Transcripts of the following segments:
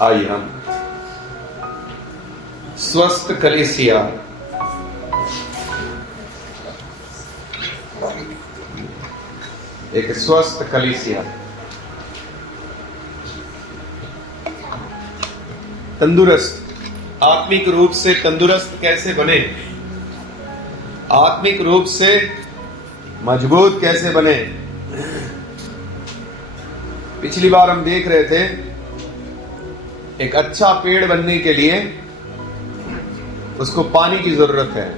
आइए हम स्वस्थ कलीसिया एक स्वस्थ कलीसिया तंदुरुस्त आत्मिक रूप से तंदुरुस्त कैसे बने, आत्मिक रूप से मजबूत कैसे बने। पिछली बार हम देख रहे थे एक अच्छा पेड़ बनने के लिए उसको पानी की जरूरत है।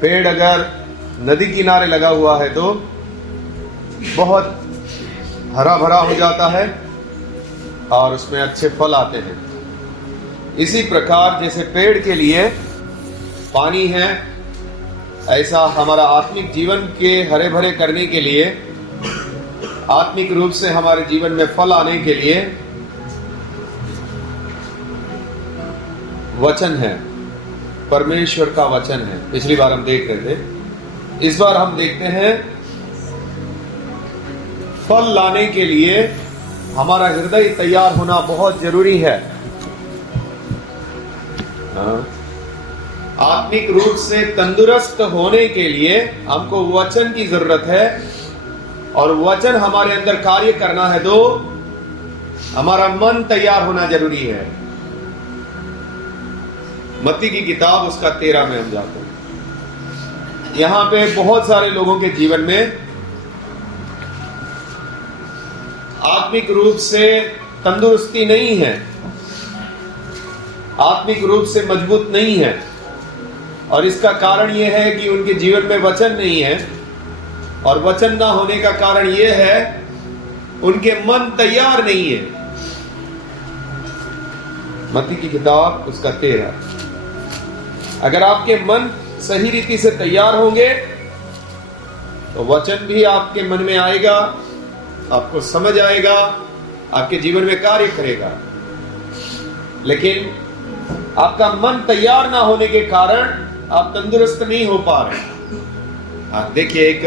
पेड़ अगर नदी किनारे लगा हुआ है तो बहुत हरा भरा हो जाता है और उसमें अच्छे फल आते हैं। इसी प्रकार जैसे पेड़ के लिए पानी है, ऐसा हमारा आत्मिक जीवन के हरे भरे करने के लिए, आत्मिक रूप से हमारे जीवन में फल आने के लिए वचन है, परमेश्वर का वचन है। पिछली बार हम देख रहे थे, इस बार हम देखते हैं फल लाने के लिए हमारा हृदय तैयार होना बहुत जरूरी है। आत्मिक रूप से तंदुरुस्त होने के लिए हमको वचन की जरूरत है और वचन हमारे अंदर कार्य करना है तो हमारा मन तैयार होना जरूरी है। मत्ती की किताब उसका 13 में हम जाते हैं। यहां पे बहुत सारे लोगों के जीवन में आत्मिक रूप से तंदुरुस्ती नहीं है, आत्मिक रूप से मजबूत नहीं है और इसका कारण यह है कि उनके जीवन में वचन नहीं है और वचन ना होने का कारण यह है उनके मन तैयार नहीं है। मत्ती की किताब उसका 13। अगर आपके मन सही रीति से तैयार होंगे तो वचन भी आपके मन में आएगा, आपको समझ आएगा, आपके जीवन में कार्य करेगा। लेकिन आपका मन तैयार ना होने के कारण आप तंदुरुस्त नहीं हो पा रहे। देखिए एक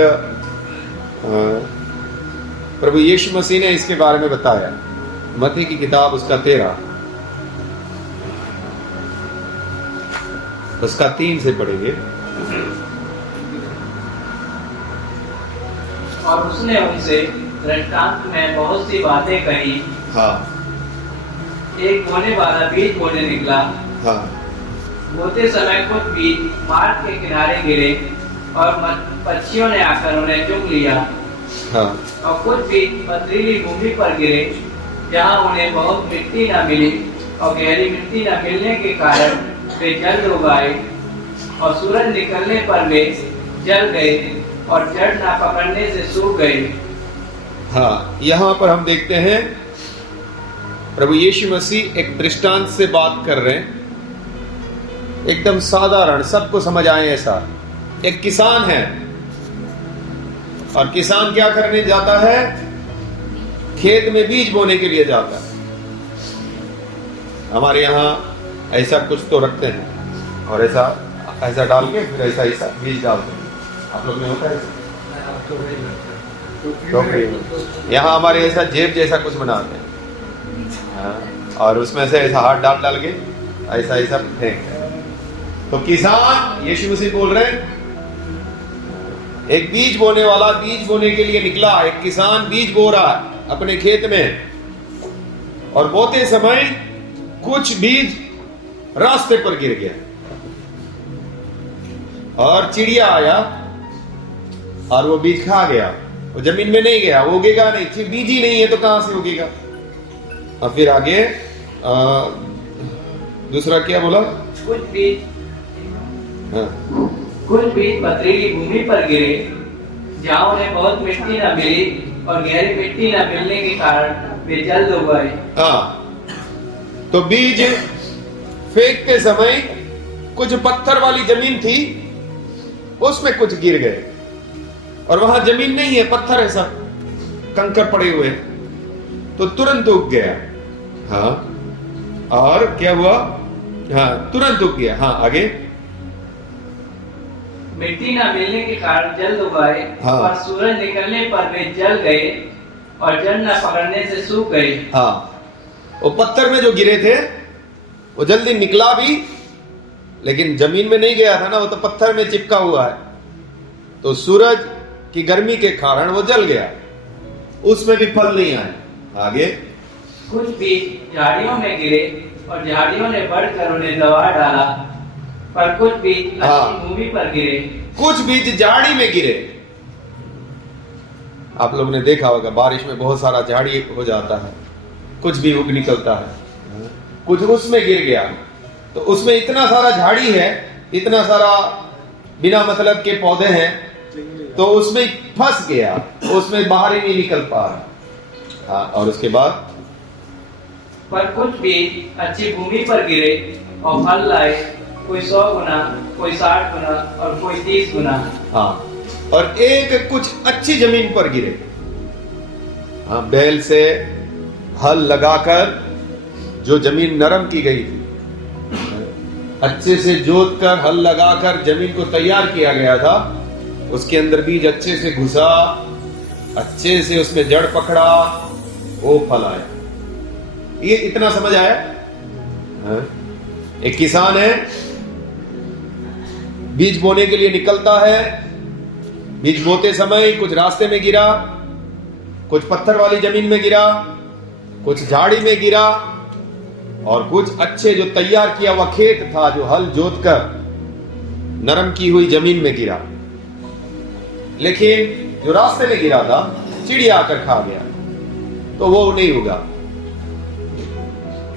प्रभु यीशु मसीह ने इसके बारे में बताया। मत्ती की किताब उसका 13 उसका 3 से पढ़ेंगे। और उसने उनसे दृष्टांत में बहुत सी बातें कही। हाँ। एक बोने वाला बीज बोने निकला। हाँ। बोते समय कुछ बीज मार्ग के किनारे गिरे और पक्षियों ने आकर उन्हें चुग लिया। हाँ। और कुछ बीज पथरीली भूमि पर गिरे जहाँ उन्हें बहुत मिट्टी न मिली और गहरी मिट्टी न मिलने के कारण वे जल्द उगाए और सूरज निकलने पर वे जल गए और जड़ न पकड़ने से सूख गए। हाँ, यहाँ पर हम देखते हैं प्रभु यीशु मसीह एक दृष्टांत से बात कर रहे हैं, एकदम साधारण, सबको समझ आए ऐसा। एक किसान है और किसान क्या करने जाता है? खेत में बीज बोने के लिए जाता है। हमारे यहाँ ऐसा कुछ तो रखते हैं और ऐसा डाल के फिर ऐसा बीज डालते हैं। आप लोग में होता है तो यहाँ हमारे ऐसा जेब जैसा कुछ बनाते हैं और उसमें से ऐसा हाथ डाल के ऐसा फेंक। तो किसान, यीशु मसीह बोल रहे हैं, एक बीज बोने वाला बीज बोने के लिए निकला। एक किसान बीज बो रहा है अपने खेत में और बोते समय कुछ बीज रास्ते पर गिर गया और चिड़िया आया और वो बीज खा गया। वो जमीन में नहीं गया, वो उगेगा नहीं, बीज ही नहीं है तो कहां से उगेगा। और फिर आगे दूसरा क्या बोला? कुछ बीज पथरीली भूमि पर गिरे जहाँ उन्हें बहुत मिट्टी न मिली और गहरी मिट्टी न मिलने के कारण वे जल्द उगाए। हाँ, तो बीज फेंकते समय कुछ पत्थर वाली जमीन थी, उसमें कुछ गिर गए और वहां जमीन नहीं है, पत्थर है, सब कंकर पड़े हुए, तो तुरंत उग गया। हाँ, और क्या हुआ? हाँ, तुरंत उग गया। हाँ, आगे मिट्टी न मिलने के कारण जल्द उगाए। हाँ। और सूरज निकलने पर वे जल गए और जड़ न पकड़ने से सूख गए। हाँ, वो पत्थर में जो गिरे थे वो जल्दी निकला भी, लेकिन जमीन में नहीं गया था ना, वो तो पत्थर में चिपका हुआ है, तो सूरज की गर्मी के कारण वो जल गया, उसमें भी फल नहीं आए। आगे कुछ बीज झाड़ियों में गिरे और झाड़ियों ने बढ़कर उन्हें दबा डाला, पर कुछ बीज अच्छी भूमि पर गिरे। कुछ बीज झाड़ी में गिरे। आप लोगों ने देखा होगा बारिश में बहुत सारा झाड़ी हो जाता है, कुछ भी उग निकलता है, कुछ उसमें गिर गया, तो उसमें इतना सारा झाड़ी है, इतना सारा बिना मतलब के पौधे हैं, तो उसमें फंस गया, उसमें बाहर ही नहीं निकल पा रहा। हाँ, और उसके बाद पर कुछ बीज अच्छी भूमि पर गिरे और फल लाए, कोई 100 गुना, कोई 60 गुना और कोई 30 गुना। हाँ, और एक कुछ अच्छी जमीन पर गिरे। हाँ, बैल से हल लगाकर जो जमीन नरम की गई थी, अच्छे से जोत कर हल लगाकर जमीन को तैयार किया गया था, उसके अंदर बीज अच्छे से घुसा, अच्छे से उसमें जड़ पकड़ा, वो फल आया। ये इतना समझ आया? हाँ? एक किसान है, बीज बोने के लिए निकलता है, बीज बोते समय कुछ रास्ते में गिरा, कुछ पत्थर वाली जमीन में गिरा, कुछ झाड़ी में गिरा, और कुछ अच्छे जो तैयार किया हुआ खेत था, जो हल जोत कर नरम की हुई जमीन में गिरा। लेकिन जो रास्ते में गिरा था, चिड़िया आकर खा गया, तो वो नहीं उगा।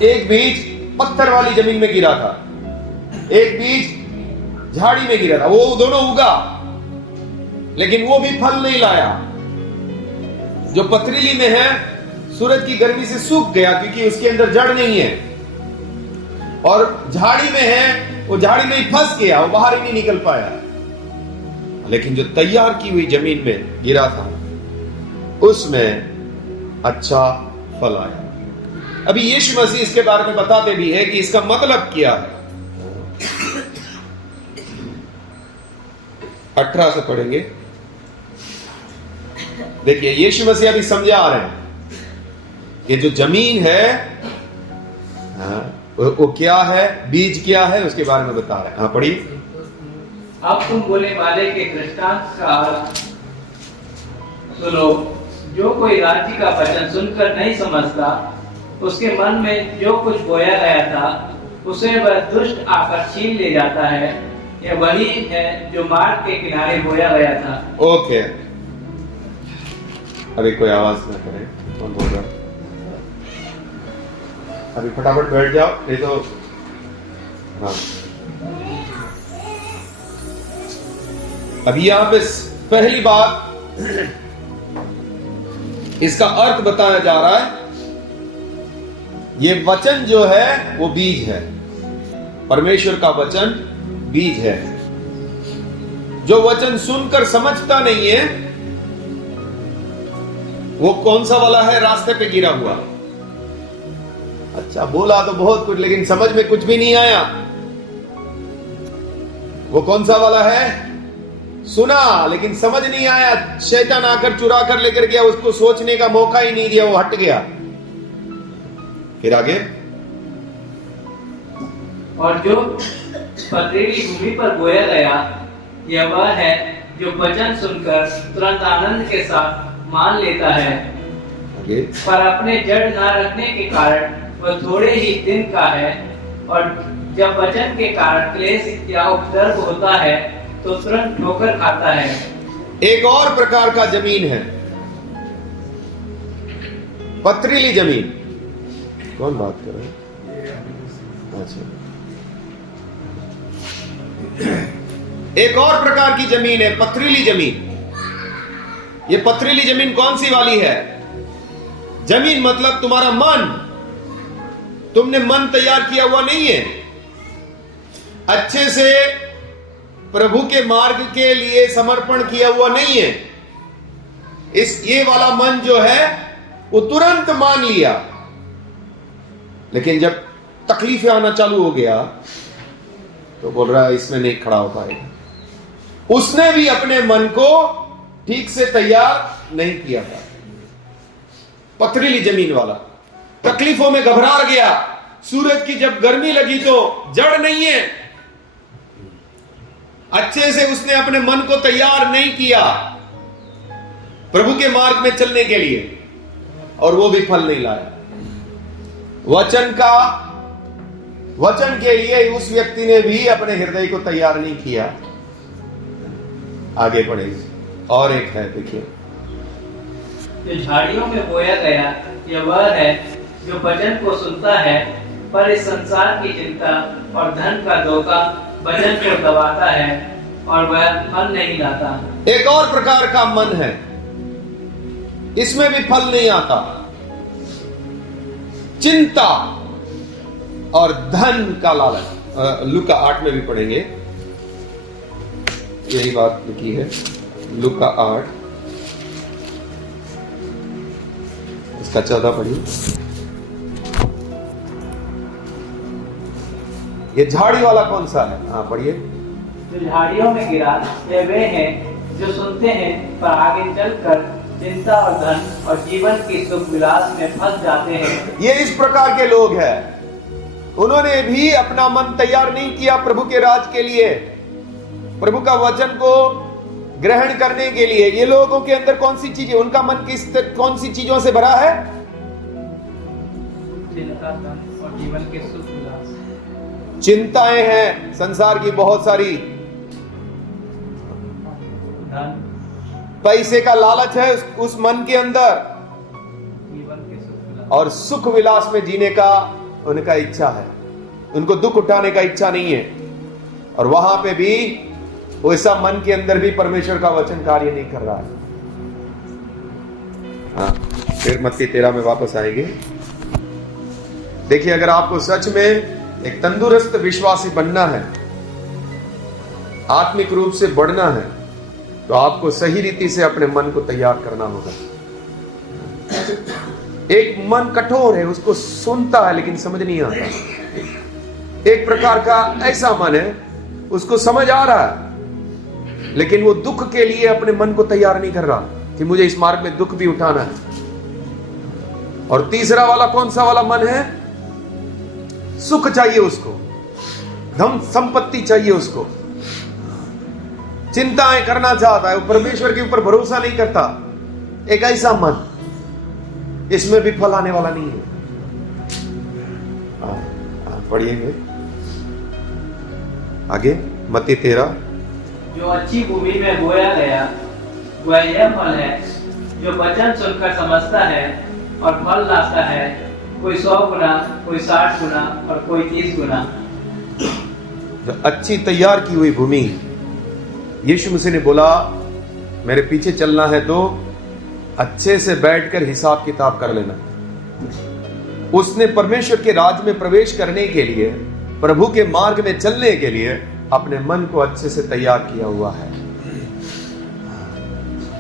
एक बीज पत्थर वाली जमीन में गिरा था, एक बीज झाड़ी में गिरा था, वो दोनों उगा, लेकिन वो भी फल नहीं लाया। जो पथरीली में है, सूरज की गर्मी से सूख गया क्योंकि उसके अंदर जड़ नहीं है, और झाड़ी में है, वो झाड़ी में ही फंस गया, वो बाहर ही नहीं निकल पाया। लेकिन जो तैयार की हुई जमीन में गिरा था, उसमें अच्छा फल आया। अभी यीशु मसीह इसके बारे में बताते भी है कि इसका मतलब क्या है। 18 से पढ़ेंगे। देखिए, यीशु मसीह अभी समझा रहे हैं कि जो जमीन है, वो क्या है, बीज क्या है, उसके बारे में बता रहे हैं। हाँ, पढ़िए। अब तुम बोले वाले के दृष्टांत का सुनो। जो कोई राज्य का वचन सुनकर नहीं समझता, उसके मन में जो कुछ बोया गया था, उसे वह दुष्ट आकर छीन ले जाता है। यह वही है जो मार्ग के किनारे बोया गया था। ओके, अभी कोई आवाज ना करे, कौन बोल रहा? अभी फटाफट बैठ जाओ, नहीं तो। हाँ, अभी यहां पे पहली बात इसका अर्थ बताया जा रहा है। ये वचन जो है वो बीज है, परमेश्वर का वचन बीज है। जो वचन सुनकर समझता नहीं है, वो कौन सा वाला है? रास्ते पे गिरा हुआ। अच्छा, बोला तो बहुत कुछ, लेकिन समझ में कुछ भी नहीं आया। वो कौन सा वाला है? सुना, लेकिन समझ नहीं आया। शैतान आकर चुरा कर लेकर गया, उसको सोचने का मौका ही नहीं दिया, वो हट गया। फिर आगे, और जो पथरीली भूमि पर बोया गया, यह वह है जो वचन सुनकर तुरंत आनंद के साथ मान लेता है, आगे। पर अपने जड़ न रखने के कारण वह थोड़े ही दिन का है, और जब वचन के कारण क्लेश या उपद्रव होता है तो तुरंत ठोकर खाता है। एक और प्रकार का जमीन है, पथरीली जमीन। कौन बात कर रहे हैं? अच्छा, एक और प्रकार की जमीन है, पथरीली जमीन। ये पथरीली जमीन कौन सी वाली है? जमीन मतलब तुम्हारा मन। तुमने मन तैयार किया हुआ नहीं है, अच्छे से प्रभु के मार्ग के लिए समर्पण किया हुआ नहीं है। ये वाला मन जो है वो तुरंत मान लिया, लेकिन जब तकलीफें आना चालू हो गया तो बोल रहा है इसमें नहीं खड़ा हो पाएगा। उसने भी अपने मन को ठीक से तैयार नहीं किया था, पथरीली जमीन वाला। तकलीफों में घबरा गया, सूरज की जब गर्मी लगी तो जड़ नहीं है, अच्छे से उसने अपने मन को तैयार नहीं किया प्रभु के मार्ग में चलने के लिए, और वो भी फल नहीं लाया। वचन के लिए उस व्यक्ति ने भी अपने हृदय को तैयार नहीं किया। आगे बढ़ेंगे। और एक है, देखिए, जो झाड़ियों में बोया गया, यह वह है जो वचन को सुनता है, पर इस संसार की चिंता और धन का धोखा वचन को दबाता है और वह फल नहीं लाता। एक और प्रकार का मन है, इसमें भी फल नहीं आता। चिंता और धन का लालच। लूका 8 में भी पढ़ेंगे, यही बात लिखी है। लूका 8 इसका 14 पढ़िए। ये झाड़ी वाला कौन सा है? हाँ पढ़िए। जो झाड़ियों में गिरा, ये वे हैं जो सुनते हैं पर आगे चलकर चिंता और धन और जीवन की सुख विलास में फंस जाते हैं। ये इस प्रकार के लोग हैं, उन्होंने भी अपना मन तैयार नहीं किया प्रभु के राज के लिए, प्रभु का वचन को ग्रहण करने के लिए। ये लोगों के अंदर कौन सी चीजें, उनका मन कौन सी चीजों से भरा है? चिंता, धन और जीवन के सुख विलास। चिंताएं हैं संसार की बहुत सारी, धन, पैसे का लालच है उस मन के अंदर, जीवन के सुख विलास, और सुख विलास में जीने का उनका इच्छा है। उनको दुख उठाने का इच्छा नहीं है, और वहां पे भी वैसा मन के अंदर भी परमेश्वर का वचन कार्य नहीं कर रहा है। हाँ, फिर मत्ती 13 में वापस आएंगे। देखिए, अगर आपको सच में एक तंदुरुस्त विश्वासी बनना है, आत्मिक रूप से बढ़ना है, तो आपको सही रीति से अपने मन को तैयार करना होगा। एक मन कठोर है, उसको सुनता है लेकिन समझ नहीं आता। एक प्रकार का ऐसा मन है, उसको समझ आ रहा है लेकिन वो दुख के लिए अपने मन को तैयार नहीं कर रहा कि मुझे इस मार्ग में दुख भी उठाना है। और तीसरा वाला कौन सा वाला मन है? सुख चाहिए उसको, धन संपत्ति चाहिए उसको, चिंताएं करना चाहता है, वो परमेश्वर के ऊपर भरोसा नहीं करता। एक ऐसा मन, इसमें भी फल आने वाला नहीं है। पढ़िएगा आगे, मत्ती 13। जो अच्छी भूमि में बोया गया, वह यह फल है जो वचन सुनकर समझता है और फल लाता है, कोई 100 गुना, कोई 60 गुना और कोई 30 गुना। जो अच्छी तैयार की हुई भूमि, यीशु मसीह ने बोला मेरे पीछे चलना है तो अच्छे से बैठकर हिसाब किताब कर लेना। उसने परमेश्वर के राज में प्रवेश करने के लिए, प्रभु के मार्ग में चलने के लिए अपने मन को अच्छे से तैयार किया हुआ है।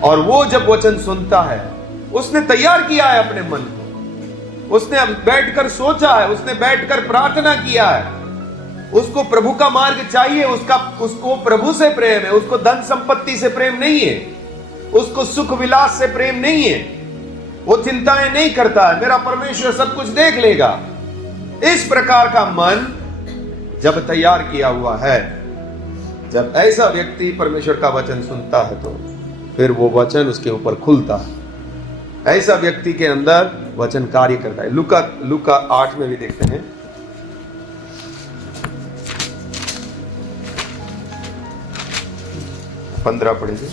और वो जब वचन सुनता है, उसने तैयार किया है अपने मन को, उसने बैठकर सोचा है, उसने बैठकर प्रार्थना किया है। उसको प्रभु का मार्ग चाहिए, उसको प्रभु से प्रेम है, उसको धन संपत्ति से प्रेम नहीं है, उसको सुख विलास से प्रेम नहीं है। वो चिंताएं नहीं करता है, मेरा परमेश्वर सब कुछ देख लेगा। इस प्रकार का मन जब तैयार किया हुआ है, जब ऐसा व्यक्ति परमेश्वर का वचन सुनता है तो फिर वो वचन उसके ऊपर खुलता है। ऐसा व्यक्ति के अंदर वचन कार्य करता है। लूका 8 में भी देखते हैं। पंद्रह पढ़ेंगे।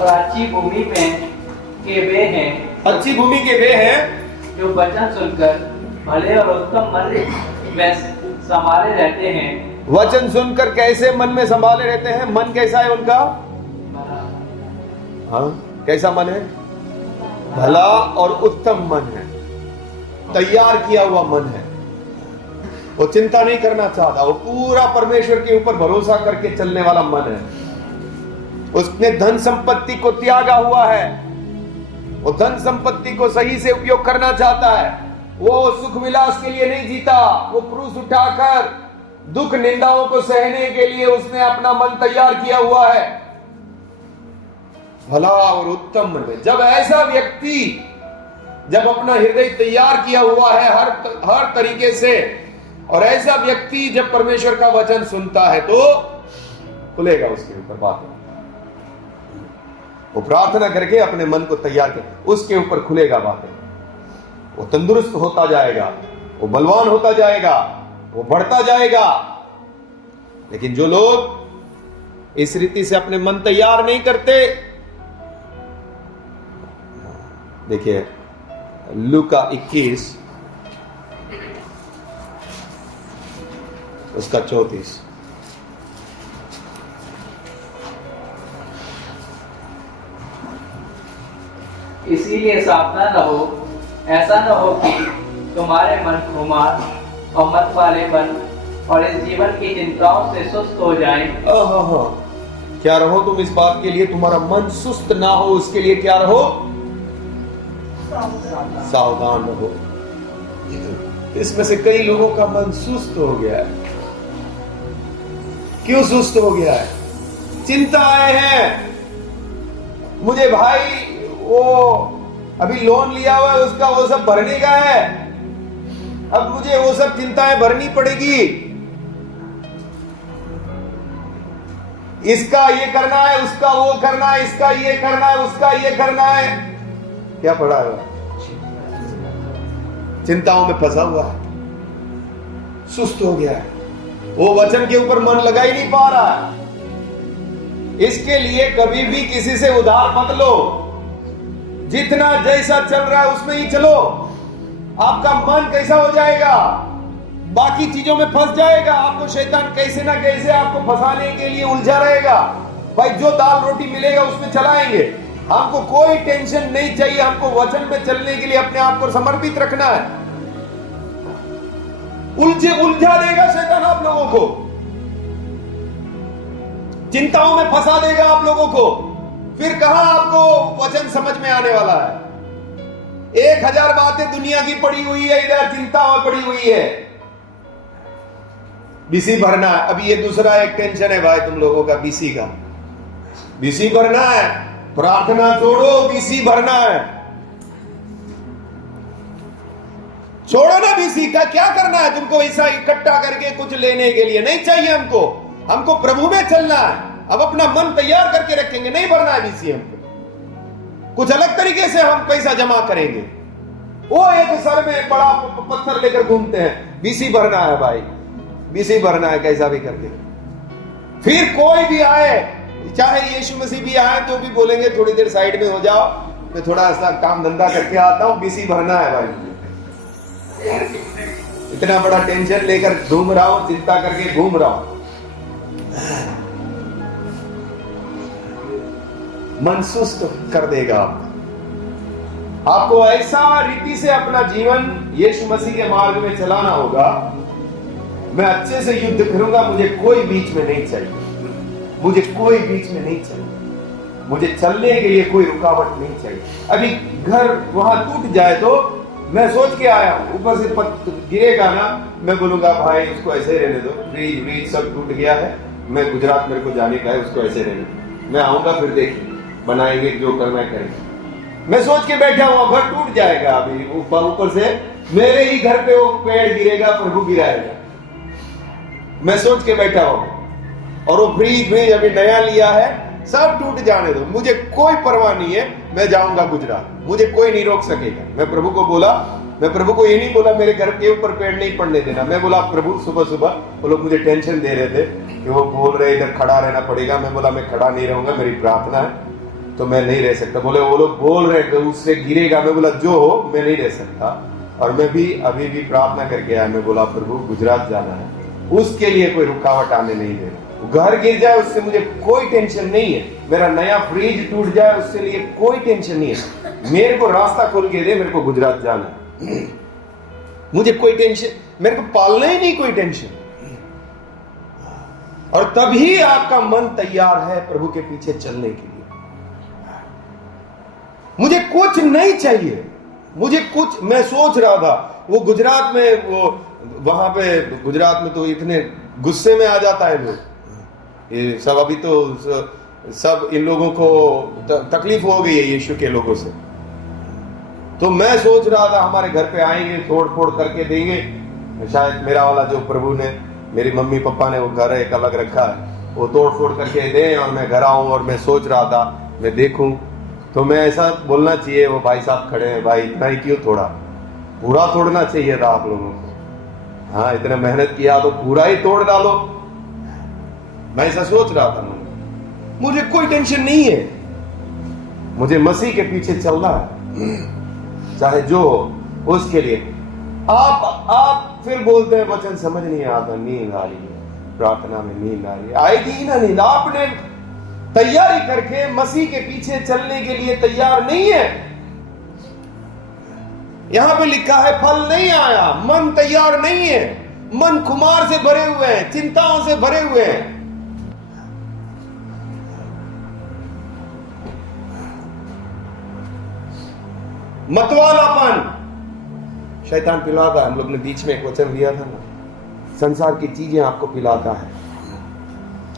और अच्छी भूमि में के वे हैं, अच्छी भूमि के वे हैं जो वचन सुनकर भले और उत्तम मन में संभाले रहते हैं। वचन सुनकर कैसे मन में संभाले रहते हैं? मन कैसा है उनका? हाँ, कैसा मन है? भला और उत्तम मन है, तैयार किया हुआ मन है। वो चिंता नहीं करना चाहता, वो पूरा परमेश्वर के ऊपर भरोसा करके चलने वाला मन है। उसने धन संपत्ति को त्यागा हुआ है, वो धन संपत्ति को सही से उपयोग करना चाहता है। वो सुख विलास के लिए नहीं जीता, वो क्रूस उठाकर दुख निंदाओं को सहने के लिए उसने अपना मन तैयार किया हुआ है। भला और उत्तम मन में। जब ऐसा व्यक्ति जब अपना हृदय तैयार किया हुआ है हर तरीके से, और ऐसा व्यक्ति जब परमेश्वर का वचन सुनता है तो खुलेगा उसके ऊपर बातें। वो प्रार्थना करके अपने मन को तैयार कर, उसके ऊपर खुलेगा बातें। वो तंदुरुस्त होता जाएगा, वो बलवान होता जाएगा, वो बढ़ता जाएगा। लेकिन जो लोग इस रीति से अपने मन तैयार नहीं करते, देखिए लूका 21 उसका 34। इसीलिए सावधान रहो, ऐसा न हो कि तुम्हारे मन खुमार और मत वाले बन और इस जीवन की चिंताओं से सुस्त हो जाएं। क्या रहो तुम इस बात के लिए, तुम्हारा मन सुस्त ना हो, उसके लिए क्या रहो, सावधान रहो। इसमें से कई लोगों का मन सुस्त हो गया है। क्यों सुस्त हो गया है? चिंताएं हैं। मुझे भाई वो अभी लोन लिया हुआ है, उसका वो सब भरने का है, अब मुझे वो सब चिंताएं भरनी पड़ेगी। इसका ये करना है, उसका वो करना है, इसका ये करना है, उसका ये करना है। क्या पड़ा है? चिंताओं में फंसा हुआ है, सुस्त हो गया है, वो वचन के ऊपर मन लगा ही नहीं पा रहा है। इसके लिए कभी भी किसी से उधार मत लो। जितना जैसा चल रहा है उसमें ही चलो। आपका मन कैसा हो जाएगा, बाकी चीजों में फंस जाएगा। आपको शैतान कैसे ना कैसे आपको फंसाने के लिए उलझा रहेगा। भाई जो दाल रोटी मिलेगा उसमें चलाएंगे। हमको कोई टेंशन नहीं चाहिए, हमको वचन में चलने के लिए अपने आप को समर्पित रखना है। उलझा देगा शैतान आप लोगों को, चिंताओं में फंसा देगा आप लोगों को। फिर कहां आपको वचन समझ में आने वाला है? 1000 बातें दुनिया की पड़ी हुई है, इधर चिंता पड़ी हुई है। बीसी भरना है। अभी ये दूसरा एक टेंशन है भाई तुम लोगों का, बीसी का। बीसी भरना है, प्रार्थना छोड़ो, बीसी भरना है। छोड़ो ना बीसी का, क्या करना है तुमको ऐसा इकट्ठा करके कुछ लेने के लिए? नहीं चाहिए हमको। हमको प्रभु में चलना है। अब अपना मन तैयार करके रखेंगे, नहीं भरना है बीसी हमको। कुछ अलग तरीके से हम पैसा जमा करेंगे। वो एक सर में बड़ा पत्थर लेकर घूमते हैं, बीसी भरना है भाई, बीसी भरना है कैसा भी करके। फिर कोई भी आए, चाहे यीशु मसीह भी आए तो भी बोलेंगे थोड़ी देर साइड में हो जाओ, मैं थोड़ा सा काम धंधा करके आता हूं, बीसी भरना है भाई। इतना बड़ा टेंशन लेकर घूम रहा हूं, चिंता करके घूम रहा हूं। मन सुस्त कर देगा आपको ऐसा रीति से अपना जीवन यीशु मसीह के मार्ग में चलाना होगा। मैं अच्छे से युद्ध करूंगा, मुझे कोई बीच में नहीं चाहिए, मुझे कोई बीच में नहीं चाहिए, मुझे चलने के लिए कोई रुकावट नहीं चाहिए। अभी घर वहां टूट जाए तो मैं सोच के आया हूं, ऊपर से गिरेगा ना, मैं बोलूंगा भाई उसको ऐसे रहने दो, फ्रिज सब टूट गया है, मैं गुजरात मेरे को जाने का है, उसको ऐसे रहने दो, मैं आऊंगा फिर देखिए बनाएंगे, जो करना है करेंगे। मैं सोच के बैठा हुआ, घर टूट जाएगा अभी, ऊपर से मेरे ही घर पे वो पेड़ गिरेगा, प्रभु गिराएगा। मैं सोच के बैठा हूं, और वो फ्रिज अभी नया लिया है, सब टूट जाने दो, मुझे कोई परवाह नहीं है, मैं जाऊंगा गुजरात, मुझे कोई नहीं रोक सकेगा। मैं प्रभु को बोला, मैं प्रभु को ये नहीं बोला मेरे घर के ऊपर पेड़ नहीं पड़ने देना। मैं बोला प्रभु, सुबह सुबह वो लोग मुझे टेंशन दे रहे थे कि वो बोल रहे इधर खड़ा रहना पड़ेगा। मैं बोला मैं खड़ा नहीं रहूंगा, मेरी प्रार्थना है तो मैं नहीं रह सकता। बोले वो लोग बोल रहे थे उससे गिरेगा। मैं बोला जो हो, मैं नहीं रह सकता। और मैं भी अभी भी प्रार्थना करके आया, मैं बोला प्रभु गुजरात जाना है, उसके लिए कोई रुकावट आने नहीं देना। घर गिर जाए उससे मुझे कोई टेंशन नहीं है, मेरा नया फ्रिज टूट जाए उससे लिए कोई टेंशन नहीं है। मेरे को रास्ता खोल के दे, मेरे को गुजरात जाना है, मुझे कोई टेंशन, मेरे को पालना ही नहीं कोई टेंशन। और तभी आपका मन तैयार है प्रभु के पीछे चलने के लिए। मुझे कुछ नहीं चाहिए, मुझे कुछ, मैं सोच रहा था वो गुजरात में, वो वहां पे गुजरात में तो इतने गुस्से में आ जाता है लोग, ये सब अभी तो सब इन लोगों को तकलीफ हो गई है यीशु के लोगों से। तो मैं सोच रहा था हमारे घर पे आएंगे, तोड़ फोड़ करके देंगे। शायद मेरा वाला जो प्रभु ने, मेरी मम्मी पापा ने वो घर एक अलग रखा है, वो तोड़ फोड़ करके दें और मैं घर आऊं। और मैं सोच रहा था मैं देखूं तो मैं ऐसा बोलना चाहिए, वो भाई साहब खड़े हैं, भाई इतना ही क्यों तोड़ा, पूरा तोड़ना चाहिए था आप लोगों को। हाँ, इतना मेहनत किया तो पूरा ही तोड़ डालो। मैं ऐसा सोच रहा था। मुझे कोई टेंशन नहीं है, मुझे मसीह के पीछे चलना है, चाहे जो हो उसके लिए। आप फिर बोलते हैं वचन समझ नहीं आता, नींद आ रही है, प्रार्थना में नींद आ रही है। आएगी ही ना नींद। आपने तैयारी करके मसीह के पीछे चलने के लिए तैयार नहीं है। यहां पे लिखा है फल नहीं आया, मन तैयार नहीं है, मन खुमार से भरे हुए हैं, चिंताओं से भरे हुए हैं। मतवालापन शैतान पिलाता है। हम लोग ने बीच में एक वचन लिया था ना, संसार की चीजें आपको पिलाता है।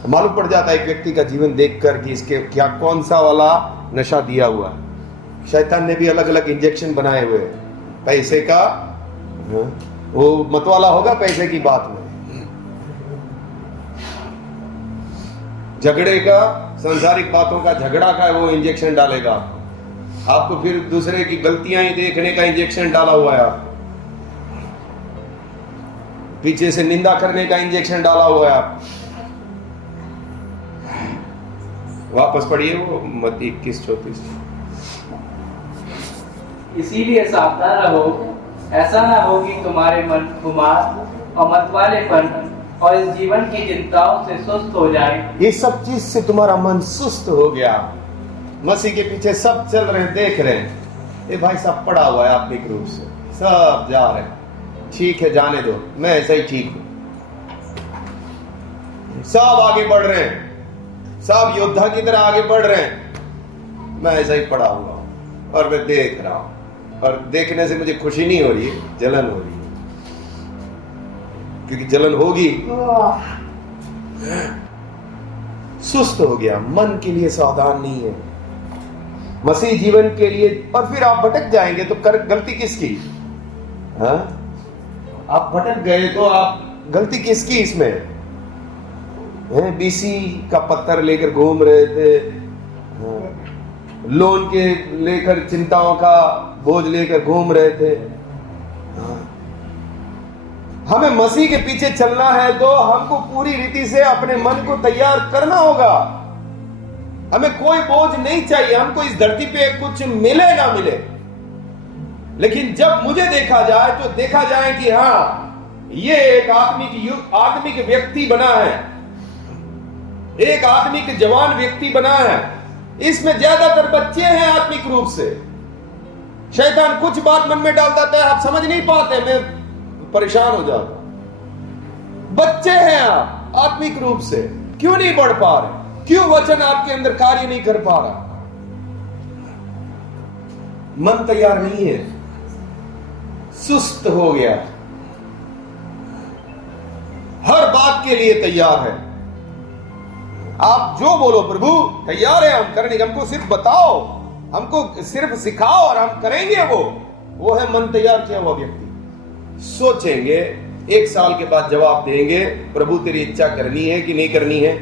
मालूम पड़ जाता है एक व्यक्ति का जीवन देखकर कि इसके क्या कौन सा वाला नशा दिया हुआ है। शैतान ने भी अलग अलग इंजेक्शन बनाए हुए हैं। पैसे का, वो मतवाला होगा पैसे की बात में, झगड़े का, सांसारिक बातों का, झगड़ा का वो इंजेक्शन डालेगा आपको। फिर दूसरे की गलतियां ही देखने का इंजेक्शन डाला हुआ है आपको, पीछे से निंदा करने का इंजेक्शन डाला हुआ है आपको। वापस पढ़िए वो मत्ती 21:34। इसीलिए सावधान रहो, ऐसा ना हो कि तुम्हारे मन खुमार और मतवालेपन और इस जीवन की चिंताओं से सुस्त हो जाए। ये सब चीज से तुम्हारा मन सुस्त हो गया। मसीह के पीछे सब चल रहे हैं, देख रहे हैं, ये भाई सब पड़ा हुआ है आत्मिक रूप से, सब जा रहे हैं, ठीक है जाने दो, मैं ऐसा ही ठीक हूं। सब आगे बढ़ रहे हैं, सब योद्धा की तरह आगे बढ़ रहे हैं, मैं ऐसा ही पड़ा हुआ हूं और मैं देख रहा हूं। और देखने से मुझे खुशी नहीं हो रही है, जलन हो रही है, क्योंकि जलन होगी। सुस्त हो गया, मन के लिए सावधान नहीं है, मसीह जीवन के लिए। और फिर आप भटक जाएंगे तो गलती किसकी? हाँ, आप भटक गए तो आप गलती किसकी इसमें? बीसी का पत्थर लेकर घूम रहे थे, लोन के लेकर चिंताओं का बोझ लेकर घूम रहे थे। हमें मसीह के पीछे चलना है तो हमको पूरी रीति से अपने मन को तैयार करना होगा। हमें कोई बोझ नहीं चाहिए, हमको इस धरती पे कुछ मिले ना मिले, लेकिन जब मुझे देखा जाए तो देखा जाए कि हाँ, ये एक आत्मिक व्यक्ति बना है, एक आत्मिक जवान व्यक्ति बना है। इसमें ज्यादातर बच्चे हैं आत्मिक रूप से। शैतान कुछ बात मन में डाल देता है, आप समझ नहीं पाते, मैं परेशान हो जाता। बच्चे हैं आप आत्मिक रूप से, क्यों नहीं बढ़ पा रहे? क्यों वचन आपके अंदर कार्य नहीं कर पा रहा? मन तैयार नहीं है, सुस्त हो गया, हर बात के लिए तैयार है। आप जो बोलो प्रभु तैयार है हम करने, हमको सिर्फ बताओ, हमको सिर्फ सिखाओ और हम करेंगे। वो है मन तैयार किया हुआ व्यक्ति। सोचेंगे, 1 साल के बाद जवाब देंगे, प्रभु तेरी इच्छा करनी है कि नहीं करनी है।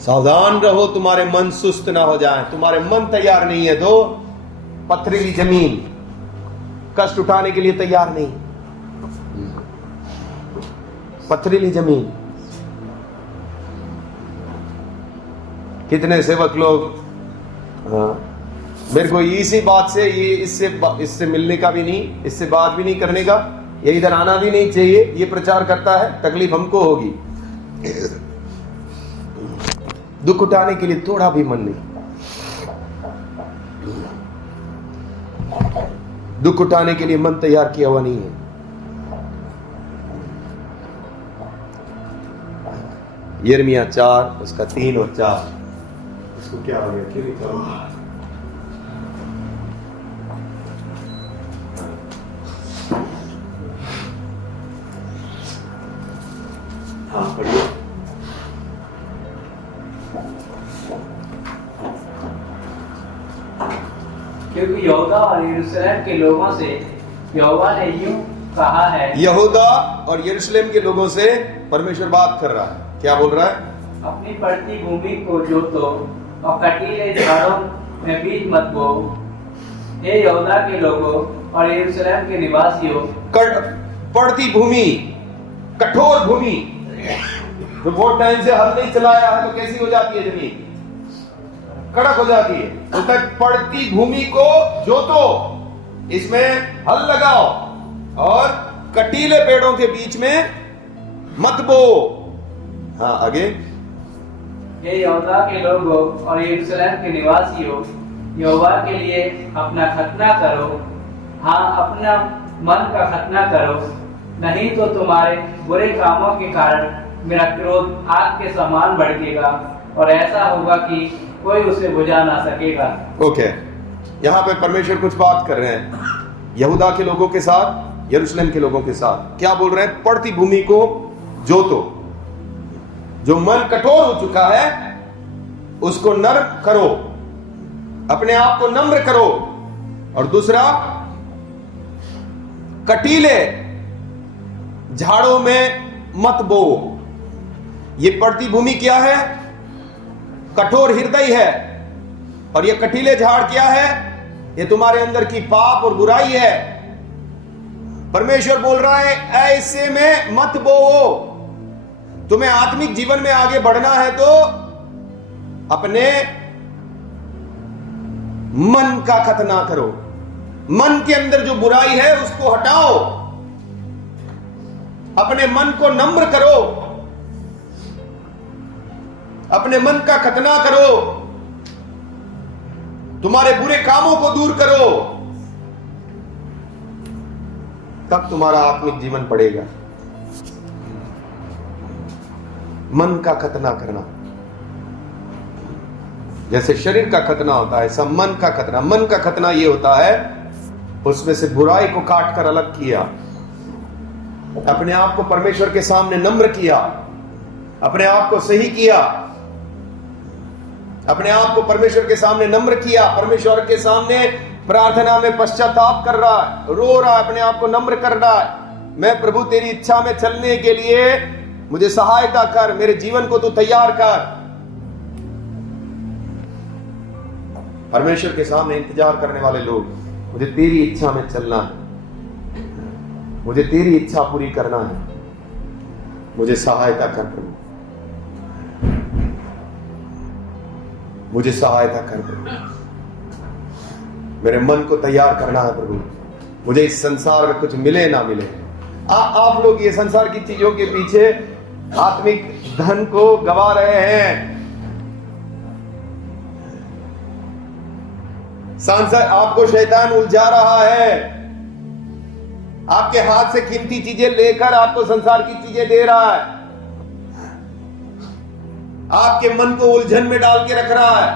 सावधान रहो, तुम्हारे मन सुस्त ना हो जाए। तुम्हारे मन तैयार नहीं है तो पथरीली जमीन, कष्ट उठाने के लिए तैयार नहीं, पथरीली जमीन। कितने सेवक लोग, मेरे को इसी बात से, ये इससे मिलने का भी नहीं, इससे बात भी नहीं करने का, ये इधर आना भी नहीं चाहिए, ये प्रचार करता है, तकलीफ हमको होगी। दुख उठाने के लिए थोड़ा भी मन नहीं, दुख उठाने के लिए मन तैयार किया हुआ नहीं है। यिर्मयाह 4 उसका 3 और 4, इसको क्या हो गया, क्यों नहीं करूंगा? क्योंकि यहूदा और यरूशलेम के लोगों से यहोवा ने यूं कहा है। यहूदा और यरूशलेम के लोगों से परमेश्वर बात कर रहा है। क्या बोल रहा है? अपनी पड़ती भूमि को जोतो और कटीले झाड़ों में बीज मत बो। हे यहूदा के लोगों और यरूशलेम के निवासियों, पड़ती भूमि, कठोर भूमि, तो बहुत टाइम से हल नहीं चलाया है तो कैसी हो जाती है जमीन? कड़क हो जाती है। तो तक पड़ती भूमि को जोतो, इसमें हल लगाओ और कटीले पेड़ों के बीच में मत बो। हाँ, आगे। हे यहूदा के लोगों और यरूशलेम के निवासियों, यहोवा के लिए अपना खतना करो। हाँ, अपना मन का खतना करो, नहीं तो तुम्हारे बुरे कामों के कारण मेरा क्रोध आग के समान भड़केगा और ऐसा होगा कि कोई उसे बुझा ना सकेगा। ओके, यहाँ पे परमेश्वर कुछ बात कर रहे हैं यहूदा के लोगों के साथ, यरूशलेम के लोगों के साथ। क्या बोल रहे हैं? पड़ती भूमि को जोतो, जो मन कठोर हो चुका है उसको नर्म करो, अपने आप को नम्र करो। और दूसरा, कटीले झाड़ों में मत बो। ये पड़ती भूमि क्या है? कठोर हृदय है। और ये कटीले झाड़ क्या है? ये तुम्हारे अंदर की पाप और बुराई है। परमेश्वर बोल रहा है ऐसे में मत बो। तुम्हें आत्मिक जीवन में आगे बढ़ना है तो अपने मन का खतना करो। मन के अंदर जो बुराई है उसको हटाओ, अपने मन को नम्र करो, अपने मन का खतना करो, तुम्हारे बुरे कामों को दूर करो, तब तुम्हारा आत्मिक जीवन बढ़ेगा। मन का खतना करना, जैसे शरीर का खतना होता है ऐसा मन का खतना। मन का खतना ये होता है उसमें से बुराई को काट कर अलग किया, अपने आप को परमेश्वर के सामने नम्र किया, अपने आप को सही किया, अपने आप को परमेश्वर के सामने नम्र किया, परमेश्वर के सामने प्रार्थना में पश्चाताप कर रहा है, रो रहा है, अपने आप को नम्र कर रहा है। मैं प्रभु तेरी इच्छा में चलने के लिए मुझे सहायता कर, मेरे जीवन को तू तैयार कर। परमेश्वर के सामने इंतजार करने वाले लोग, मुझे तेरी इच्छा में चलना है, मुझे तेरी इच्छा पूरी करना है, मुझे सहायता कर प्रभु, मुझे सहायता कर प्रभु, मेरे मन को तैयार करना है प्रभु। मुझे इस संसार में कुछ मिले ना मिले, आप लोग ये संसार की चीजों के पीछे आत्मिक धन को गवा रहे हैं। संसार आपको शैतान उलझा रहा है, आपके हाथ से कीमती चीजें लेकर आपको संसार की चीजें दे रहा है, आपके मन को उलझन में डाल के रख रहा है।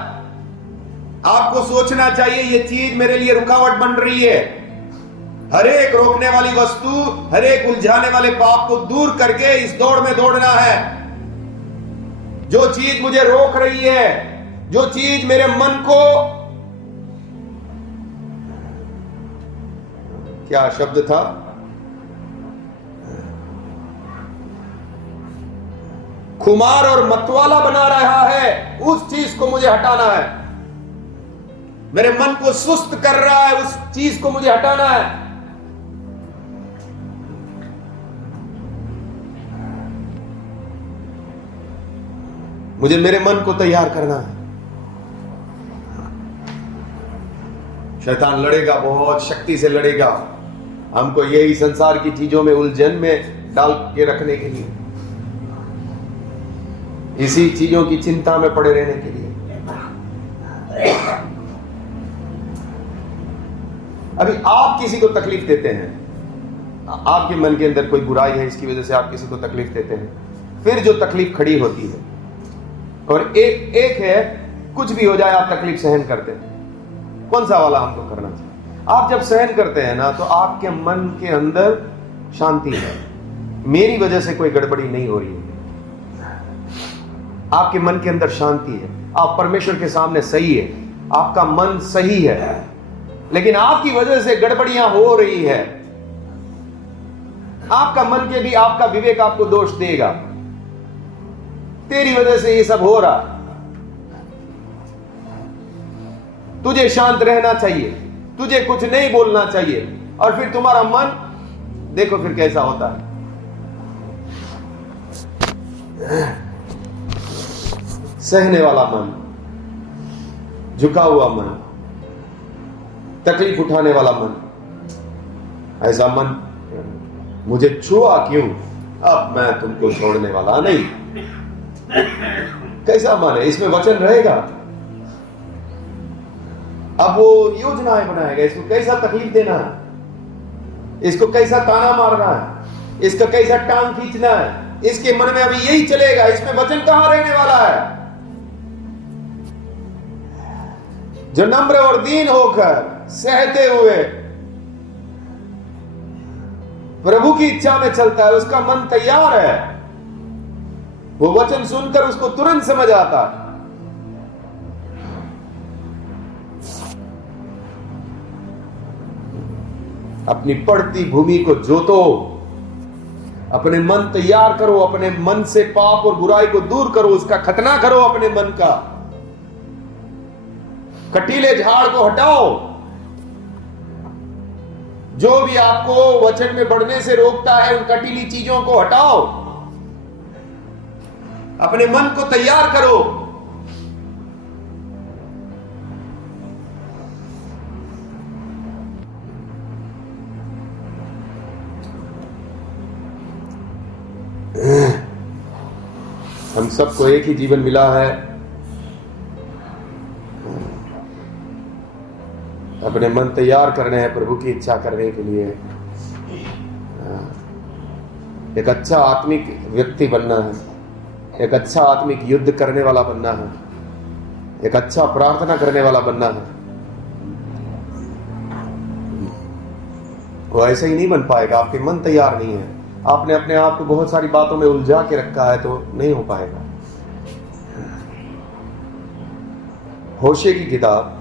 आपको सोचना चाहिए ये चीज मेरे लिए रुकावट बन रही है। हर एक रोकने वाली वस्तु, हर एक उलझाने वाले पाप को दूर करके इस दौड़ में दौड़ना है। जो चीज मुझे रोक रही है, जो चीज मेरे मन को, क्या शब्द था, खुमार और मतवाला बना रहा है, उस चीज को मुझे हटाना है। मेरे मन को सुस्त कर रहा है, उस चीज को मुझे हटाना है। मुझे मेरे मन को तैयार करना है। शैतान लड़ेगा, बहुत शक्ति से लड़ेगा हमको यही संसार की चीजों में उलझन में डाल के रखने के लिए, इसी चीजों की चिंता में पड़े रहने के लिए। अभी आप किसी को तकलीफ देते हैं, आपके मन के अंदर कोई बुराई है, इसकी वजह से आप किसी को तकलीफ देते हैं, फिर जो तकलीफ खड़ी होती है, और एक है कुछ भी हो जाए आप तकलीफ सहन करते हैं। कौन सा वाला हमको करना चाहिए? आप जब सहन करते हैं ना, तो आपके मन के अंदर शांति है, मेरी वजह से कोई गड़बड़ी नहीं हो रही है। आपके मन के अंदर शांति है, आप परमेश्वर के सामने सही है, आपका मन सही है, लेकिन आपकी वजह से गड़बड़ियां हो रही है। आपका मन के भी, आपका विवेक आपको दोष देगा, तेरी वजह से ये सब हो रहा। तुझे शांत रहना चाहिए, तुझे कुछ नहीं बोलना चाहिए, और फिर तुम्हारा मन देखो फिर कैसा होता है। सहने वाला मन, झुका हुआ मन, तकलीफ उठाने वाला मन, ऐसा मन, मुझे छुआ क्यों, अब मैं तुमको छोड़ने वाला नहीं। कैसा मन है? इसमें वचन रहेगा। अब वो योजनाएं बनाएगा, इसको कैसा तकलीफ देना है, इसको कैसा ताना मारना है, इसका कैसा टांग खींचना है, इसके मन में अभी यही चलेगा। इसमें वचन कहां रहने वाला है? जो नम्र और दीन होकर सहते हुए प्रभु की इच्छा में चलता है, उसका मन तैयार है। वो वचन सुनकर उसको तुरंत समझ आता है। अपनी पड़ती भूमि को जोतो, अपने मन तैयार करो, अपने मन से पाप और बुराई को दूर करो, उसका खतना करो अपने मन का। कटीले झाड़ को हटाओ, जो भी आपको वचन में बढ़ने से रोकता है, उन कटीली चीजों को हटाओ, अपने मन को तैयार करो। हम सबको एक ही जीवन मिला है, अपने मन तैयार करने हैं प्रभु की इच्छा करने के लिए। एक अच्छा आत्मिक व्यक्ति बनना है, एक अच्छा आत्मिक युद्ध करने वाला बनना है, एक अच्छा प्रार्थना करने वाला बनना है। वो ऐसे ही नहीं बन पाएगा, आपके मन तैयार नहीं है, आपने अपने आप को बहुत सारी बातों में उलझा के रखा है, तो नहीं हो पाएगा। होशे की किताब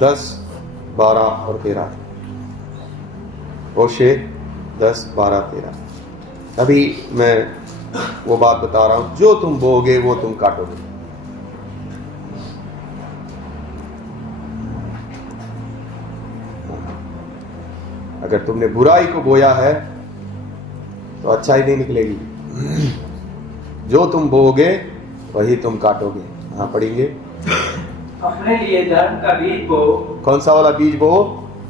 10, 12 और 13। होशे 10, 12, 13। अभी मैं वो बात बता रहा हूं, जो तुम बोओगे वो तुम काटोगे। अगर तुमने बुराई को बोया है तो अच्छाई नहीं निकलेगी। जो तुम बोओगे वही तुम काटोगे। हाँ, पढ़ेंगे। अपने लिए धर्म का बीज बो। कौन सा वाला बीज बो?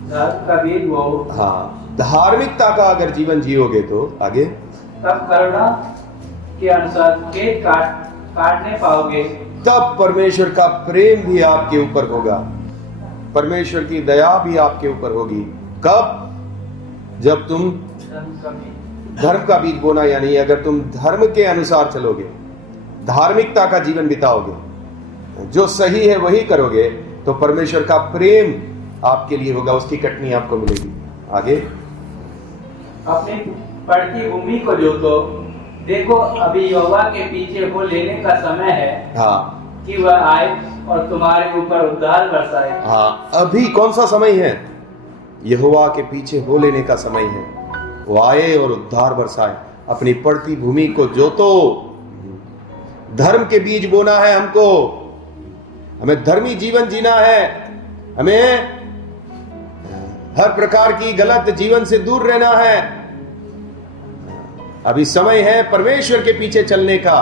धर्म का बीज बो। हाँ, धार्मिकता का अगर जीवन जियोगे तो आगे तब करुणा के अनुसार खेत काटने पाओगे। तब परमेश्वर का प्रेम भी आपके ऊपर होगा, परमेश्वर की दया भी आपके ऊपर होगी। कब? जब तुम धर्म का बीज बोना, यानी अगर तुम धर्म के अनुसार चलोगे, धार्मिकता का जीवन बिताओगे, जो सही है वही करोगे, तो परमेश्वर का प्रेम आपके लिए होगा, उसकी कटनी आपको मिलेगी। आगे, अपनी पड़ती भूमि को जोतो। देखो, अभी यहोवा के पीछे हो लेने का समय है। हाँ, कि वह आए और तुम्हारे ऊपर उद्धार बरसाए। हाँ, अभी कौन सा समय है? यहोवा के पीछे हो लेने का समय है। वो आए और उद्धार बरसाए। अपनी पड़ती भूमि को जोतो। धर्म के बीज बोना है हमको, हमें धर्मी जीवन जीना है, हमें हर प्रकार की गलत जीवन से दूर रहना है। अभी समय है परमेश्वर के पीछे चलने का।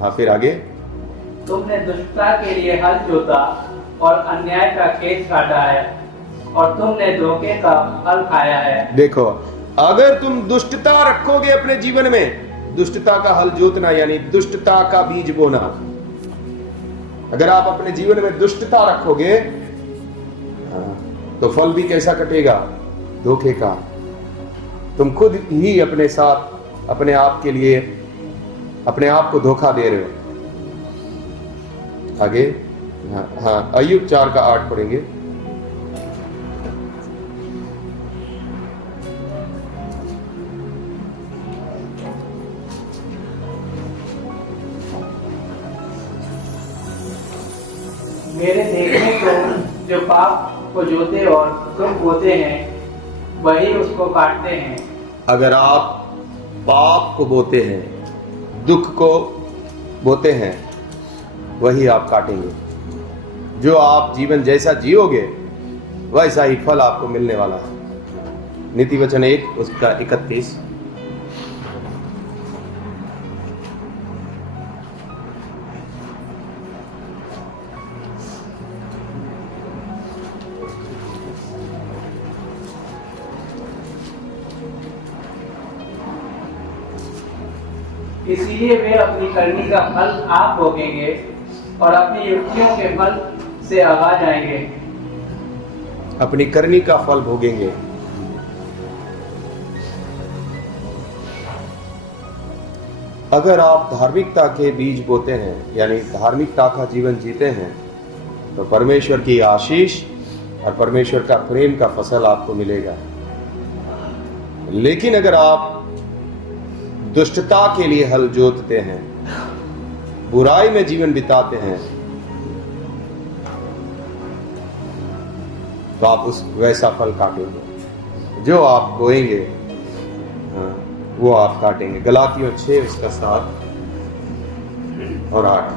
हाँ, फिर आगे, तुमने दुष्टता के लिए हल जोता और अन्याय का खेत काटा है, और तुमने धोखे का फल खाया है। देखो, अगर तुम दुष्टता रखोगे अपने जीवन में, दुष्टता का हल जोतना यानी दुष्टता का बीज बोना। अगर आप अपने जीवन में दुष्टता रखोगे तो फल भी कैसा कटेगा? धोखे का। तुम खुद ही अपने साथ, अपने आप के लिए, अपने आप को धोखा दे रहे हो। आगे, हाँ, अय्यूब 4 का 8 पढ़ेंगे। मेरे देखने को जो पाप को जोते और दुख बोते हैं वही उसको काटते हैं। अगर आप पाप को बोते हैं, दुख को बोते हैं, वही आप काटेंगे। जो आप जीवन जैसा जियोगे वैसा ही फल आपको मिलने वाला है। नीति वचन 1 उसका 31। इसलिए वे अपनी करनी का फल आप भोगेंगे और अपनी युक्तियों के फल से आगा जाएंगे। अपनी करनी का फल भोगेंगे। अगर आप धार्मिकता के बीज बोते हैं, यानी धार्मिकता का जीवन जीते हैं, तो परमेश्वर की आशीष और परमेश्वर का प्रेम का फसल आपको मिलेगा। लेकिन अगर आप दुष्टता के लिए हल जोतते हैं, बुराई में जीवन बिताते हैं, तो आप उस वैसा फल काटेंगे। जो आप बोएंगे वो आप काटेंगे। गलातियों 6 उसका 7 और 8।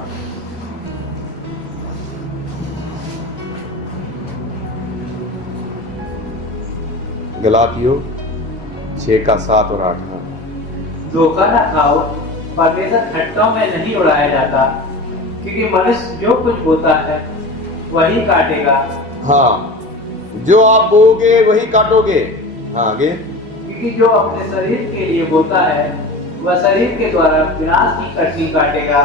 गलातियों 6 का 7 और 8। धोखा न खाओ, परमेश्वर खट्टों में नहीं उड़ाया जाता, क्योंकि मनुष्य जो कुछ बोता है वही काटेगा। हाँ, जो आप बोओगे वही काटोगे। हाँ, आगे। क्योंकि जो अपने शरीर के लिए बोता है वह शरीर के द्वारा विनाश की कटनी काटेगा,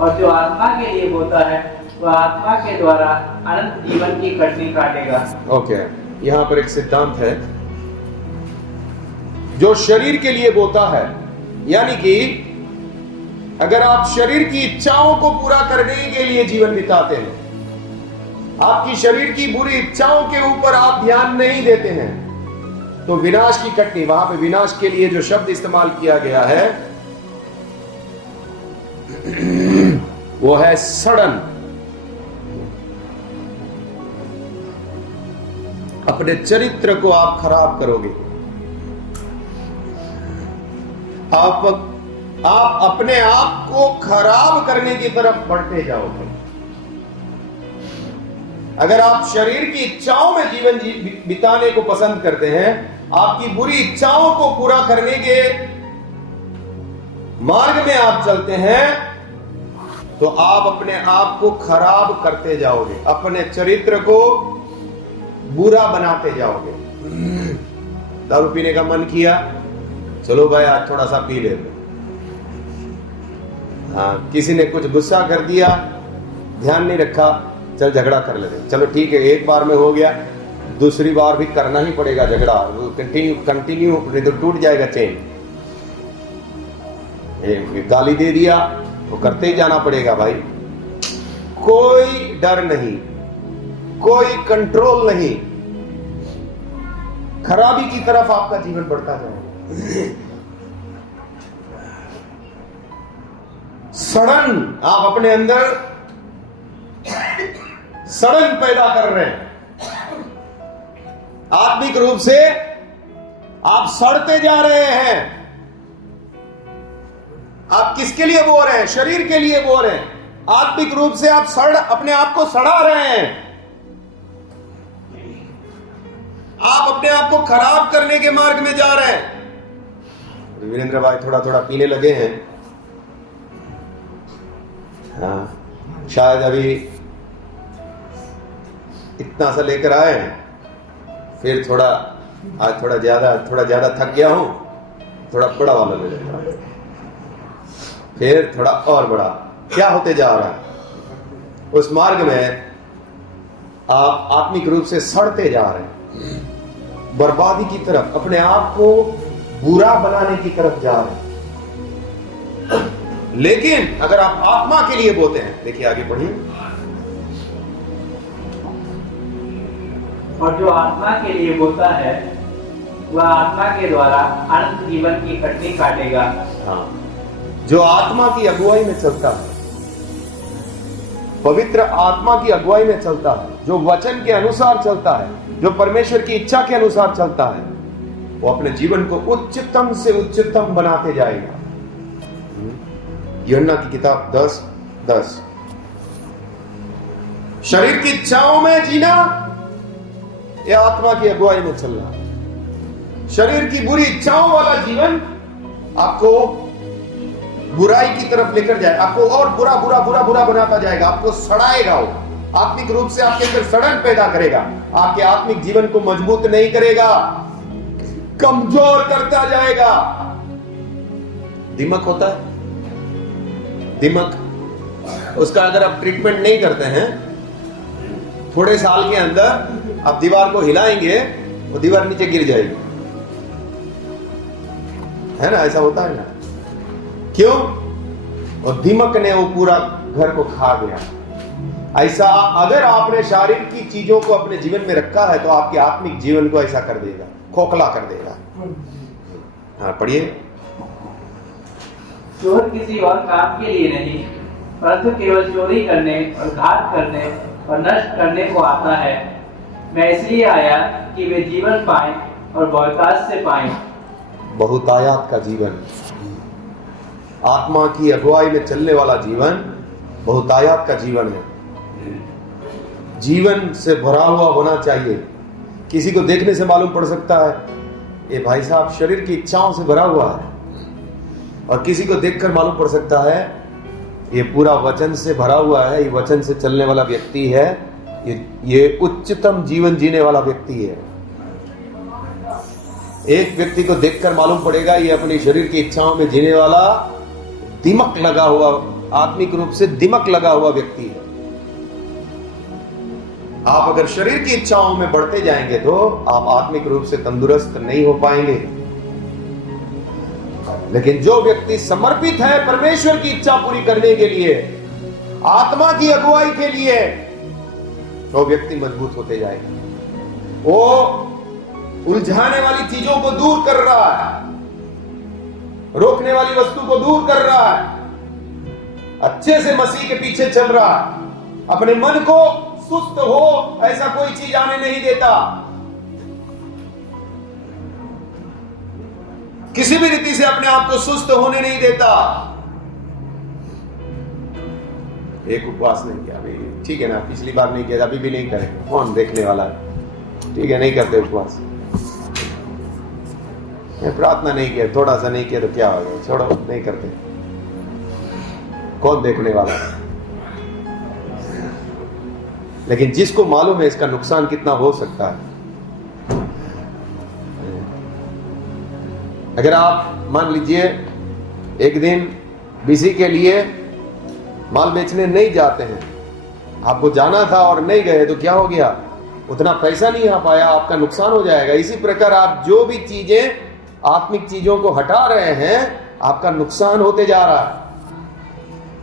और जो आत्मा के लिए बोता है वह आत्मा के द्वारा अनंत जीवन की कटनी काटेगा। ओके, यहाँ पर एक सिद्धांत है। जो शरीर के लिए बोता है, यानी कि अगर आप शरीर की इच्छाओं को पूरा करने के लिए जीवन बिताते हैं, आपकी शरीर की बुरी इच्छाओं के ऊपर आप ध्यान नहीं देते हैं, तो विनाश की कटनी, वहां पे विनाश के लिए जो शब्द इस्तेमाल किया गया है वो है सड़न। अपने चरित्र को आप खराब करोगे। आप अपने आप को खराब करने की तरफ बढ़ते जाओगे। अगर आप शरीर की इच्छाओं में जीवन बिताने को पसंद करते हैं, आपकी बुरी इच्छाओं को पूरा करने के मार्ग में आप चलते हैं, तो आप अपने आप को खराब करते जाओगे, अपने चरित्र को बुरा बनाते जाओगे। दारू पीने का मन किया, चलो भाई आज थोड़ा सा पी ले। हाँ, किसी ने कुछ गुस्सा कर दिया, ध्यान नहीं रखा, चल झगड़ा कर लेते। चलो ठीक है, एक बार में हो गया, दूसरी बार भी करना ही पड़ेगा झगड़ा। कंटिन्यू तो टूट जाएगा चेन। गाली दे दिया तो करते ही जाना पड़ेगा भाई। कोई डर नहीं, कोई कंट्रोल नहीं, खराबी की तरफ आपका जीवन बढ़ता जाए। सड़न, आप अपने अंदर सड़न पैदा कर रहे हैं। आत्मिक रूप से आप सड़ते जा रहे हैं। आप किसके लिए बो रहे हैं? शरीर के लिए बो रहे हैं। आत्मिक रूप से आप अपने आप को सड़ा रहे हैं। आप अपने आप को खराब करने के मार्ग में जा रहे हैं। वीरेंद्र भाई थोड़ा थोड़ा पीने लगे हैं। हाँ, शायद अभी इतना सा लेकर आए हैं, फिर आज थोड़ा ज्यादा थक गया हूं, थोड़ा बड़ा वाला ले लेता हूं, फिर थोड़ा और बड़ा। क्या होते जा रहा है? उस मार्ग में आप आत्मिक रूप से सड़ते जा रहे हैं, बर्बादी की तरफ, अपने आप को बुरा बनाने की तरफ जा रहे हैं। लेकिन अगर आप आत्मा के लिए बोते हैं, देखिए आगे पढ़िए। और जो आत्मा के लिए बोता है वह आत्मा के द्वारा अनंत जीवन की कटनी काटेगा। हाँ, जो आत्मा की अगुवाई में चलता है पवित्र आत्मा की अगुवाई में चलता है, जो वचन के अनुसार चलता है, जो परमेश्वर की इच्छा के अनुसार चलता है, वो अपने जीवन को उच्चतम से उच्चतम बनाते जाएगा। यूहन्ना की किताब 10:10। शरीर की इच्छाओं में जीना या आत्मा की अगुवाई में चलना। शरीर की बुरी इच्छाओं वाला जीवन आपको बुराई की तरफ लेकर जाए, आपको और बुरा बुरा बुरा बुरा बनाता जाएगा, आपको सड़ाएगा, वो आत्मिक रूप से आपके अंदर सड़न पैदा करेगा, आपके आत्मिक जीवन को मजबूत नहीं करेगा, कमजोर करता जाएगा। दिमक होता है, दिमक, उसका अगर आप ट्रीटमेंट नहीं करते हैं, थोड़े साल के अंदर आप दीवार को हिलाएंगे, वो दीवार नीचे गिर जाएगी, है ना? ऐसा होता है ना? क्यों? और दिमक ने वो पूरा घर को खा गया। ऐसा अगर आपने शारीर की चीजों को अपने जीवन में रखा है तो आपके आत्मिक जीवन को ऐसा कर देगा, खोखला कर देगा। हाँ, पढ़िए। चोर किसी और काम के लिए नहीं, परंतु केवल चोरी करने और घात करने और नष्ट करने को आता है। मैं इसलिए आया कि वे जीवन पाएं और बहुतायत से पाएं। बहुतायत का जीवन, आत्मा की अगुवाई में चलने वाला जीवन बहुतायत का जीवन है। जीवन से भरा हुआ होना चाहिए। किसी को देखने से मालूम पड़ सकता है ये भाई साहब शरीर की इच्छाओं से भरा हुआ है, और किसी को देखकर मालूम पड़ सकता है ये पूरा वचन से भरा हुआ है, ये वचन से चलने वाला व्यक्ति है, ये उच्चतम जीवन जीने वाला व्यक्ति है। एक व्यक्ति को देखकर मालूम पड़ेगा ये अपनी शरीर की इच्छाओं में जीने वाला दिमक लगा हुआ, आत्मिक रूप से दिमक लगा हुआ व्यक्ति है। आप अगर शरीर की इच्छाओं में बढ़ते जाएंगे तो आप आत्मिक रूप से तंदुरुस्त नहीं हो पाएंगे। लेकिन जो व्यक्ति समर्पित है परमेश्वर की इच्छा पूरी करने के लिए, आत्मा की अगुवाई के लिए, वो व्यक्ति मजबूत होते जाएगा। वो उलझाने वाली चीजों को दूर कर रहा है, रोकने वाली वस्तु को दूर कर रहा है, अच्छे से मसीह के पीछे चल रहा है, अपने मन को सुस्त हो ऐसा कोई चीज आने नहीं देता, किसी भी रीति से अपने आप को सुस्त होने नहीं देता। एक उपवास नहीं किया अभी, ठीक है ना, पिछली बार नहीं किया, अभी भी नहीं करेंगे, कौन देखने वाला है, ठीक है, नहीं करते उपवास। प्रार्थना नहीं किया, थोड़ा सा नहीं किया तो क्या हो गया, छोड़ो, नहीं करते, कौन देखने वाला है। लेकिन जिसको मालूम है इसका नुकसान कितना हो सकता है, अगर आप मान लीजिए एक दिन बीसी के लिए माल बेचने नहीं जाते हैं, आपको जाना था और नहीं गए तो क्या हो गया, उतना पैसा नहीं आ पाया, आपका नुकसान हो जाएगा। इसी प्रकार आप जो भी चीजें आत्मिक चीजों को हटा रहे हैं, आपका नुकसान होते जा रहा है।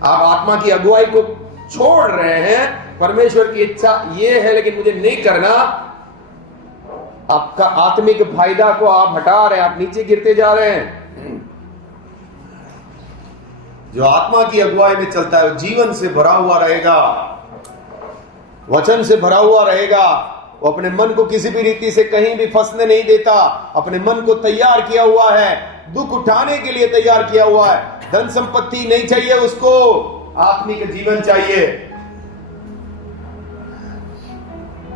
आप आत्मा की अगुवाई को छोड़ रहे हैं, परमेश्वर की इच्छा ये है लेकिन मुझे नहीं करना, आपका आत्मिक फायदा को आप हटा रहे हैं, आप नीचे गिरते जा रहे हैं। जो आत्मा की अगुवाई में चलता है वो जीवन से भरा हुआ रहेगा, वचन से भरा हुआ रहेगा, वो अपने मन को किसी भी रीति से कहीं भी फंसने नहीं देता, अपने मन को तैयार किया हुआ है, दुख उठाने के लिए तैयार किया हुआ है। धन संपत्ति नहीं चाहिए उसको, आत्मिक जीवन चाहिए,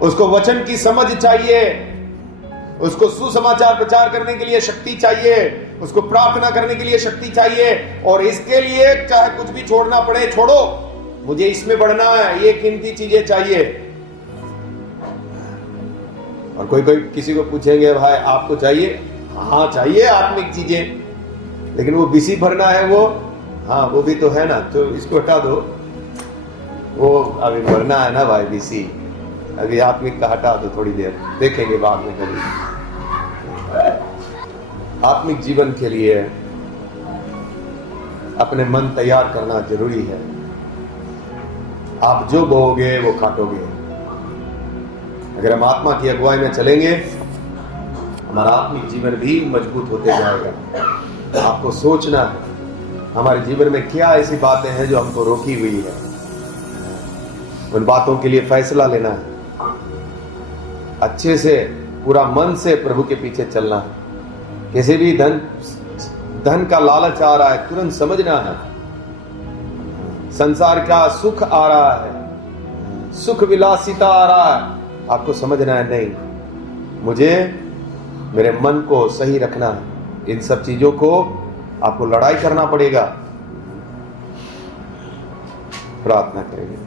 उसको वचन की समझ चाहिए, उसको सुसमाचार प्रचार करने के लिए शक्ति चाहिए, उसको प्रार्थना करने के लिए शक्ति चाहिए, और इसके लिए चाहे कुछ भी छोड़ना पड़े छोड़ो, मुझे इसमें बढ़ना है, ये कीमती चीजें चाहिए। और कोई कोई किसी को पूछेंगे भाई आपको चाहिए, हाँ चाहिए आत्मिक चीजें, लेकिन वो बीसी भरना है, वो हाँ वो भी तो है ना, तो इसको हटा दो, वो अभी भरना है ना भाई बीसी, अभी आत्मिक का हटा दो, थोड़ी देर देखेंगे बाद में कभी। आत्मिक जीवन के लिए अपने मन तैयार करना जरूरी है। आप जो बोओगे वो काटोगे। अगर हम आत्मा की अगुवाई में चलेंगे, हमारा आत्मिक जीवन भी मजबूत होते जाएगा। आपको सोचना है हमारे जीवन में क्या ऐसी बातें हैं जो हमको रोकी हुई है। उन बातों के लिए फैसला लेना है, अच्छे से पूरा मन से प्रभु के पीछे चलना है। किसी भी धन का लालच आ रहा है, तुरंत समझना है संसार का सुख आ रहा है, सुख विलासिता आ रहा है, आपको समझना है नहीं, मुझे मेरे मन को सही रखना है। इन सब चीजों को आपको लड़ाई करना पड़ेगा। प्रार्थना करेंगे।